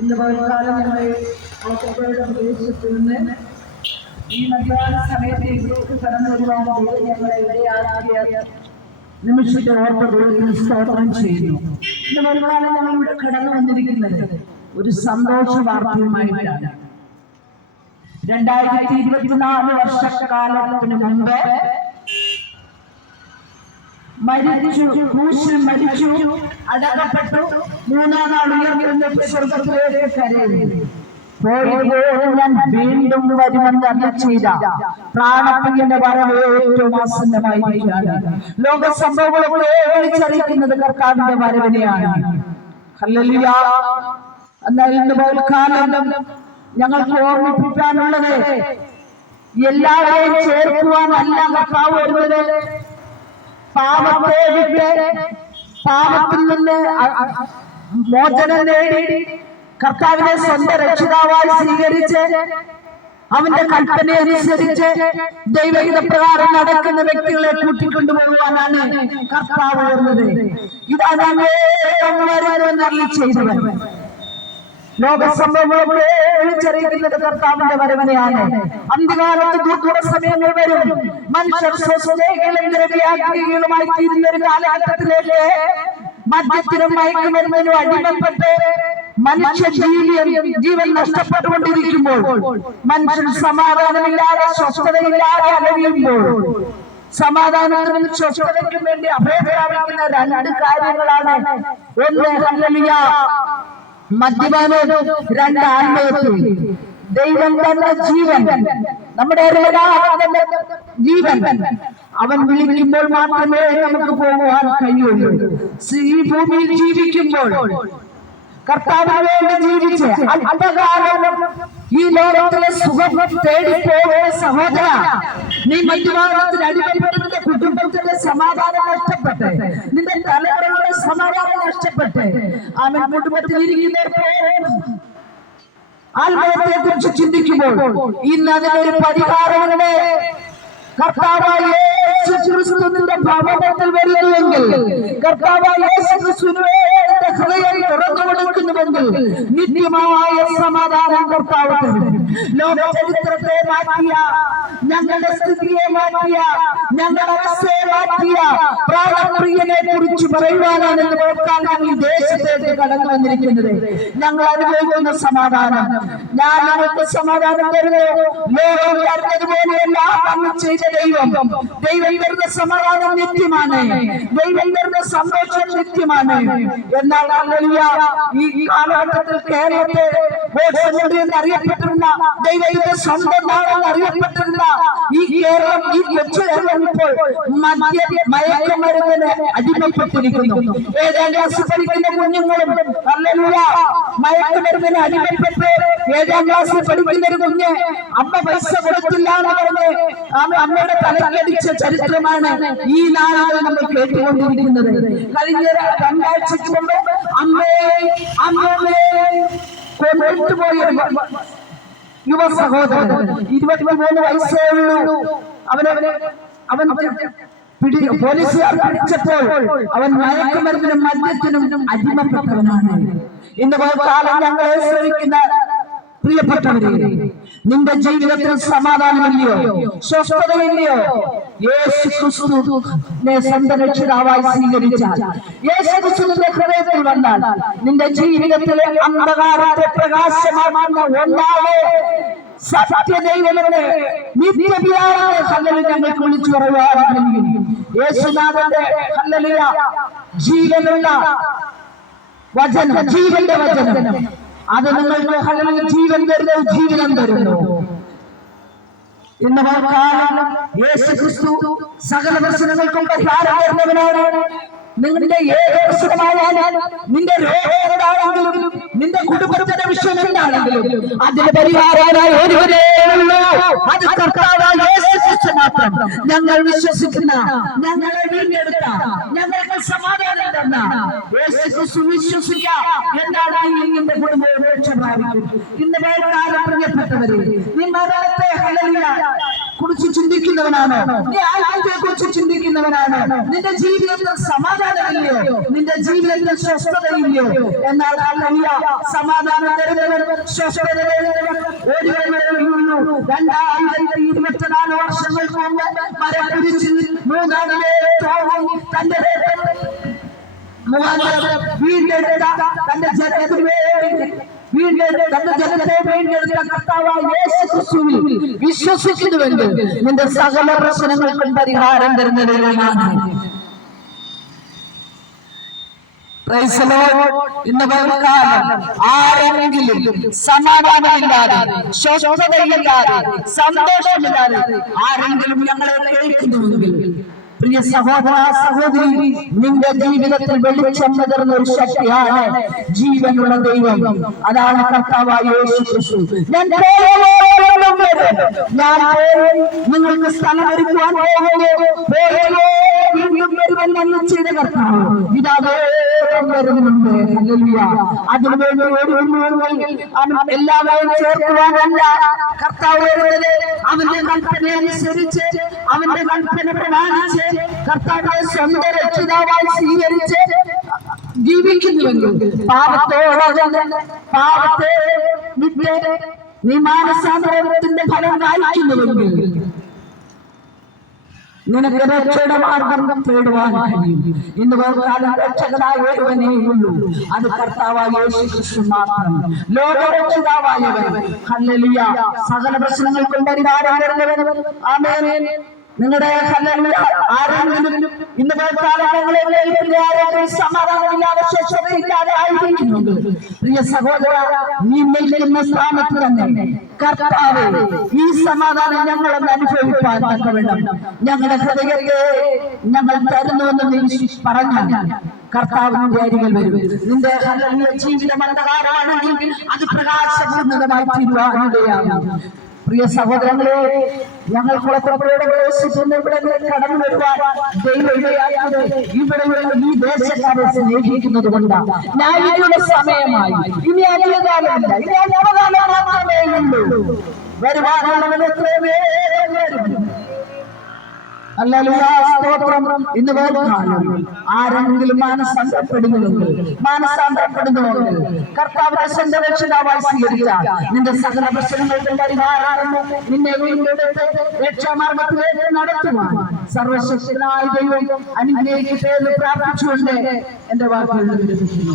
ഇന്ന് പകൽക്കാലം ഞങ്ങളെ ആശുപത്രിയുടെ പ്രദേശത്ത് നിന്ന് ഈ മധ്യാഹ്ന സമയത്ത് ഇതിലേക്ക് കടന്നു വരുവാൻ ഞങ്ങളെ ഇടയാക്കിയ നിമിഷത്തെ ഓർമ്മ സ്തോത്രം ചെയ്യുന്നു. ഇന്ന് പകൽക്കാലം ഞങ്ങൾ ഇവിടെ കടന്നു വന്നിരിക്കുന്നത് ഒരു സന്തോഷ വാർത്തയുമായിട്ടാണ്. 2024 വർഷക്കാലത്തിന് മുമ്പ് ക്രൂശിൽ മരിച്ചു, അടക്കപ്പെട്ടു, മൂന്നാം നാൾ ഉയർന്നെഴുന്നേറ്റ് സ്വർഗ്ഗത്തിലേക്ക് കയറി. ഞാൻ വീണ്ടും വരുമെന്ന് അരുളി ചെയ്ത പ്രാണപ്രിയന്റെ വരവ് ഏറ്റവും ആസന്നമായിരിക്കുകയാണ്. ലോക സംഭവങ്ങളെ വിളിച്ചറിയിക്കുന്നത് കർത്താവിന്റെ വരവിനെയാണ്. ഹല്ലേലൂയ. എന്നാൽ ഇന്ന് പകൽക്കാലം ഞങ്ങൾക്ക് ഓർമ്മിപ്പിക്കാനുള്ളത്, എല്ലാവരെയും ചേർക്കുവാനല്ല കർത്താവ് വരുന്നത്. പാപത്തെ വിട്ട് പാപത്തിൽ നിന്ന് മോചനം നേടി കർത്താവിനെ സ്വന്തം രക്ഷിതാവായി സ്വീകരിച്ച് അവന്റെ കൽപ്പന അനുസരിച്ച് ദൈവഹിത പ്രകാരം നടക്കുന്ന വ്യക്തികളെ കൂട്ടിക്കൊണ്ടുപോകുവാനാണ് കർത്താവ് വരുന്നത്. ഇതാ ഞങ്ങൾ ചെയ്തവർ. ലോക സംഭവങ്ങളെ വിളിച്ചറിയിക്കുന്നത് കർത്താവിന്റെ വരവിനെയാണ്. അന്ത്യകാലത്ത് ദുർഘട സമയങ്ങൾ വരും. മനുഷ്യർ സ്വസ്ഥതകളും ദ്രവ്യാഗ്രഹികളുമായി തീരുന്ന ഒരു കാലഘട്ടത്തിലേക്ക് മദ്യത്തിനും മയക്കുമരുന്നിനും അടിമപ്പെട്ട് മനുഷ്യ ജീവൻ നഷ്ടപ്പെട്ടുകൊണ്ടിരിക്കുമ്പോൾ, മനുഷ്യൻ സമാധാനമില്ലാതെ സ്വസ്ഥതയില്ലാതെ അലയുമ്പോൾ, സമാധാനത്തിനും സ്വസ്ഥതയ്ക്കും വേണ്ടി അഭയപ്രാപിക്കുന്ന രണ്ട് കാര്യങ്ങളാണ്. ഒന്ന് ഹല്ലേലൂയ, മദ്യപാനം; രണ്ട് ആത്മഹത്യ. ദൈവം തന്ന ജീവൻ, നമ്മുടെ ജീവൻ അവൻ വിളിക്കുമ്പോൾ മാത്രമേ നമുക്ക് പോകുവാൻ കഴിയുള്ളൂ. ഈ ഭൂമിയിൽ ജീവിക്കുമ്പോൾ കർത്താവിന് വേണ്ടി ജീവിച്ച് അല്പകാലം ഈ ലോകത്തിലെ സുഖം തേടിപ്പോകുന്ന സഹോദര, നീ മദ്യപാനത്തിന് അടിമപ്പെട്ട് നിന്റെ കുടുംബത്തിന്റെ സമാധാനം നഷ്ടപ്പെട്ട്, നിന്റെ തലമുറകളുടെ സമാധാനം നഷ്ടപ്പെട്ട് അവൻ കുടുംബത്തിൽ ഇരിക്കുന്ന ആത്മഹത്യയെ കുറിച്ച് ചിന്തിക്കുമ്പോൾ ഇന്ന് അതിനൊരു പരിഹാരമുണ്ട്. കർത്താവായ യേശു ക്രിസ്തുവിന്റെ ഭവനത്തിൽ വരുന്നുവെങ്കിൽ, കർത്താവായ യേശു ക്രിസ്തുവിനെ ഹൃദയം തുറന്നു കൊടുക്കുന്നുവെങ്കിൽ നിത്യമായ സമാധാനം കർത്താവ് തരും. ലോക ചരിത്രത്തെ മാറ്റിയ, ഞങ്ങളുടെ സ്ഥിതിയെ മാറ്റിയ, ഞങ്ങളുടെ അവസ്ഥയെ മാറ്റിയ പ്രാണപ്രിയനെ കുറിച്ച് പറയുവാനാണ് ഇന്ന് ഞങ്ങൾ ഈ ദേശത്തേക്ക് കടന്നു വന്നിരിക്കുന്നത്. ഞങ്ങൾ അനുഭവിക്കുന്ന സമാധാനം, ഞാൻ നമുക്ക് സമാധാനം തരുന്നു. ലോകം തരുന്നതുപോലെയല്ല നമ്മൾ ചെയ്ത ദൈവം തരുന്ന സമാധാനം നിത്യമാണ്. ദൈവം തരുന്ന സന്തോഷം നിത്യമാണ്. എന്നാൽ ഈ കാലഘട്ടത്തിൽ കേരളത്തെ എന്നറിയപ്പെട്ടിരുന്ന ദൈവത്തിന്റെ സ്വന്തം നാടെന്ന് അറിയപ്പെട്ടിരുന്ന ഈ കേരളം, ഈ കൊച്ചു കേരളം ഇപ്പോൾ മയക്കുമരുന്നിന് അടിമപ്പെട്ടിരിക്കുന്നു. ഏഴാം ക്ലാസ് പഠിക്കുന്ന കുഞ്ഞുങ്ങളും മയക്കുമരുന്നിന് അടിമപ്പെട്ട്, ഏഴാം ക്ലാസ്സിൽ പഠിക്കുന്ന ഒരു കുഞ്ഞ് അമ്മ പൈസ കൊടുത്തില്ല എന്ന് പറഞ്ഞ് അമ്മയുടെ തലക്കടിച്ച ചരിത്രമാണ് ഈ നാളുകൾ നമ്മൾ കേട്ടുകൊണ്ടിരിക്കുന്നത്. കഴിഞ്ഞ 2 ആഴ്ചക്ക് മുമ്പ് അമ്മയെ കൊണ്ടുപോയ യുവ സഹോദരൻ, 23 വയസ്സേ ഉള്ളൂ. അവൻ പോലീസുകാർ പിടിച്ചപ്പോൾ അവൻ മയക്കുമരുന്നിനും മദ്യത്തിനും അടിമപ്പെട്ടവനാണ്. ഇന്ന് കാലം ഞങ്ങളെ ശ്രമിക്കുന്ന പ്രിയപ്പെട്ടവരെ, നിന്റെ ജീവിതത്തിൽ സമാധാനമില്ലയോ, സ്വസ്ഥതയില്ലയോ? യേശു ക്രിസ്തുവിനെ സ്വന്തം രക്ഷിതാവായി സ്വീകരിച്ചാൽ, യേശു ക്രിസ്തുവിന്റെ ഹൃദയത്തിൽ വന്നാൽ, നിന്റെ ജീവിതത്തിലെ അന്ധകാരത്തെ പ്രകാശമാക്കുന്ന ഒന്നാമേ സത്യദൈവമെന്ന് നിത്യപിതാവായ ഹല്ലേലൂയ ഞങ്ങൾക്ക് വിളിച്ചു പറയുവാൻ കഴിയും. യേശുനാഥന്റെ ഹല്ലേലൂയ ജീവനുള്ള വചനം, ജീവന്റെ വചനം, അത് നിങ്ങൾക്ക് ഹല്ലേലൂയ ജീവൻ തരുന്നു, ജീവിതം തരുന്നു. ഇന്ന് യേശു ക്രിസ്തു സകല പ്രശ്നങ്ങൾക്കും പരിഹാരം തരുന്നവനാണ്. നിങ്ങളുടെ ഏത് പ്രശ്നമായാലും, നിന്റെ രോഗം എന്താണെങ്കിലും, നിന്റെ കുടുംബത്തിന്റെ വിഷയം എന്താണെങ്കിലും, അതിന് പരിഹാരമായി ഒരുവരേ ഉള്ളൂ, അത് കർത്താവായ യേശു ക്രിസ്തു മാത്രം. ഞങ്ങൾ വിശ്വസിക്കുന്ന, ഞങ്ങളെ വീണ്ടെടുത്ത, ഞങ്ങൾക്ക് സമാധാനം തന്ന യേശു ക്രിസ്തു വിശ്വസിക്കുക. എന്താണ് നിന്റെ കുടുംബം രക്ഷ പ്രാപിക്കും. ഇന്ന് വേറെ പ്രിയപ്പെട്ടവരെ, നീ മരണത്തെ ഹല്ലേലൂയ കുറിച്ച് ചിന്തിക്കുന്നവനാണ്, നീ ആത്മഹത്യയെ കുറിച്ച് ചിന്തിക്കുന്നവനാണ്, നിന്റെ ജീവിതത്തിൽ സമാധാനമില്ലയോ, നിന്റെ ജീവിതത്തിൽ സ്വസ്ഥതയില്ലയോ? എന്നാൽ സമാധാനം തരുന്നവൻ, സ്വസ്ഥത തരുന്നവൻ ഒരുവനുള്ളൂ. 2024 വർഷങ്ങൾക്ക് മുമ്പ് മരം പിടിച്ച് മൂന്നാമതേ തന്റെ വീണ്ടെടുത്ത തന്റെ ജനത്തിന് തന്റെ ജനത്തെ വീണ്ടെടുത്ത കർത്താവായ യേശു ക്രിസ്തുവിൽ വിശ്വസിക്കുന്നുവെങ്കിൽ നിന്റെ സകല പ്രശ്നങ്ങൾക്കും പരിഹാരം തരുന്നതിനാണ്. ഇന്ന് കാലം ആരെങ്കിലും സമാധാനമില്ലാതെ, സ്വസ്ഥതയില്ലാതെ, സന്തോഷമില്ലാതെ ആരെങ്കിലും ഞങ്ങളെ കേൾക്കുന്നുവെങ്കിൽ, പ്രിയ സഹോദര സഹോദരി, നിന്റെ ജീവിതത്തിൽ വെളിച്ചം പകർന്ന ഒരു ശക്തിയാണ് ജീവനുള്ള ദൈവം. അതാണ് കർത്താവായ യേശു ക്രിസ്തു. ഞാൻ നിങ്ങൾക്ക് സ്ഥലം ഒരുക്കുവാൻ പോകുന്നു, വീണ്ടും വരുമെന്ന് ചെയ്ത കർത്താവ് ഇതാ വരുന്നുണ്ട്. അതിനുവേണ്ടി എല്ലാവരെയും ചേർക്കുവാനല്ല കർത്താവ് വരുന്നത്. അവന്റെ കൽപ്പന അനുസരിച്ച്, അവന്റെ കൽപ്പന പ്രമാണിച്ച്, കർത്താവിനെ സ്വന്തം രക്ഷിതാവായി സ്വീകരിച്ച് ജീവിക്കുന്നുവെങ്കിൽ, പാപത്തെ വിട്ട് നീ മാനസാന്തരത്തിന്റെ ഫലം കാണിക്കുന്നുവെങ്കിൽ നിനക്ക് രക്ഷയുടെ മാർഗം തേടുവാൻ കഴിയും. ഇന്ന് കാലം രക്ഷകനായ ഒരുവനേ ഉള്ളൂ, അത് കർത്താവായ യേശു ക്രിസ്തു മാത്രം, ലോകരക്ഷിതാവായവൻ. ഹല്ലേലൂയ. സകല പ്രശ്നങ്ങൾക്കും പരിഹാരം തരുന്നവൻ. ആമേൻ. നിങ്ങളുടെ ആരെങ്കിലും ഇന്ന് കാലങ്ങളെ സമാധാനമില്ലാതെ, സ്വച്ഛതയില്ലാതെ ആയിരിക്കുന്നുണ്ട്. പ്രിയ സഹോദര, നീ നിൽക്കുന്ന സ്ഥാനത്ത് തന്നെ കർത്താവ് ഈ സമാധാനം ഞങ്ങളൊന്ന് അനുഭവിക്കാൻ തക്കവണ്ണം ഞങ്ങളുടെ ഹൃദയത്തെ ഞങ്ങൾ തരുന്നുവെന്ന് നീ പറഞ്ഞാൽ കർത്താവിന്റെ അരികിൽ വരും. നിന്റെ ജീവിതം അന്ധകാരമാണെങ്കിൽ അത് പ്രകാശപൂർണ്ണമായി തീരുവാനിടയാകും. പ്രിയ സഹോദരങ്ങളെ, ഞങ്ങൾ കുളപ്പുറയുടെ ഇവിടെ കടന്നു വരുവാൻ ദൈവമായത് ഇവിടെയുള്ള ഈ ദേശക്കാരെ സ്നേഹിക്കുന്നത് കൊണ്ടാണ്. ന്യായയുടെ സമയമായി. ഇനി അധികകാലമില്ല, ഇനി അല്പകാലം മാത്രമേ ഉള്ളൂ. വരുവാനുള്ളവൻ എത്രയും വേഗം വരും. സ്തോത്രം. ഇന്ന് കാലം ആരെങ്കിലും മാനസാന്തരപ്പെടുന്നുവെങ്കിൽ കർത്താവിനെ സ്വന്തം രക്ഷിതാവായി സ്വീകരിച്ചാൽ നിന്റെ സകല പ്രശ്നങ്ങൾക്കും പരിഹാരം, നിന്നെ വീണ്ടെടുത്ത് രക്ഷാമാർഗത്തിലേക്ക് നടത്തുവാൻ സർവശക്തനായ ദൈവം അനുഗ്രഹിക്കട്ടെ എന്ന് പ്രാർത്ഥിച്ചുകൊണ്ട് എന്റെ വാക്കുകൾ വിരമിക്കുന്നു.